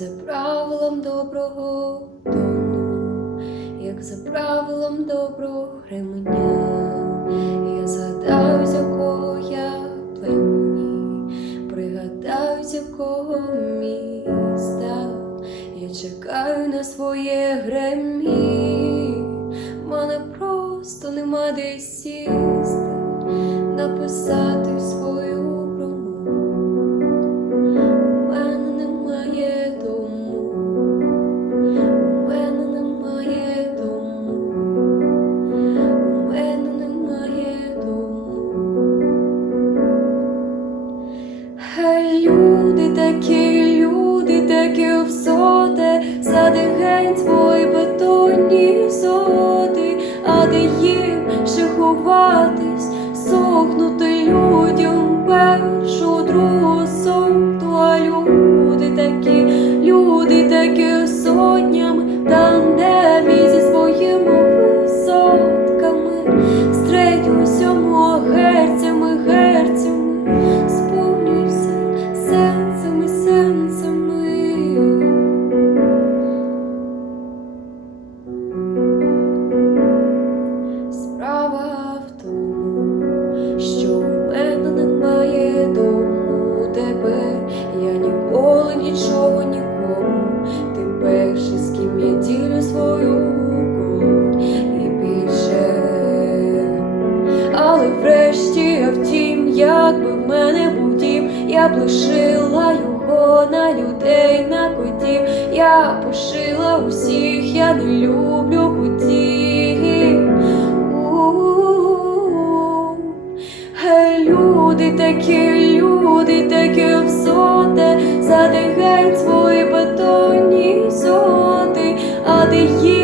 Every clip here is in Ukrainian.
правилом доброго тону, як за правилом доброго ремня, я згадаю, з якого я племені, пригадаю, з якого міста, я чекаю на своє гремі, мене просто нема де сісти, написати люди такі, люди такі всоте, задихень твої бетонні соти, а де їм ще ховатись, сохнути людям першу, якби в мене був дім, я б лишила його на людей, на котів. Я пошила усіх, я не люблю котів. Люди такі, люди такі всоте, зади геть свої бетонні соти, а де їм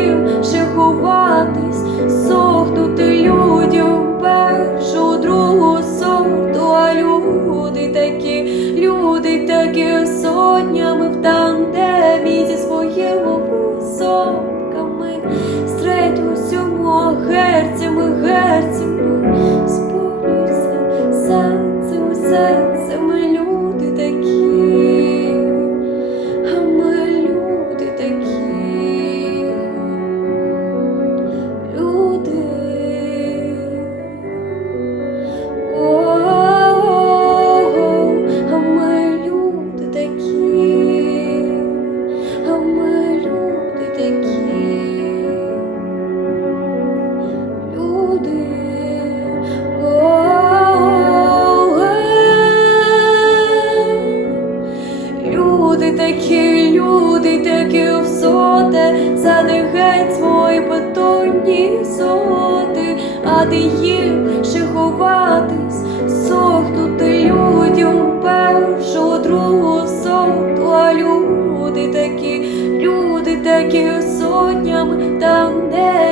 герцями, Такі люди, такі всоти, задихай свої бетонні соти, а де їм ще ховатись, сохнути людям першого другу соту, а люди такі, люди такі сотнями там де.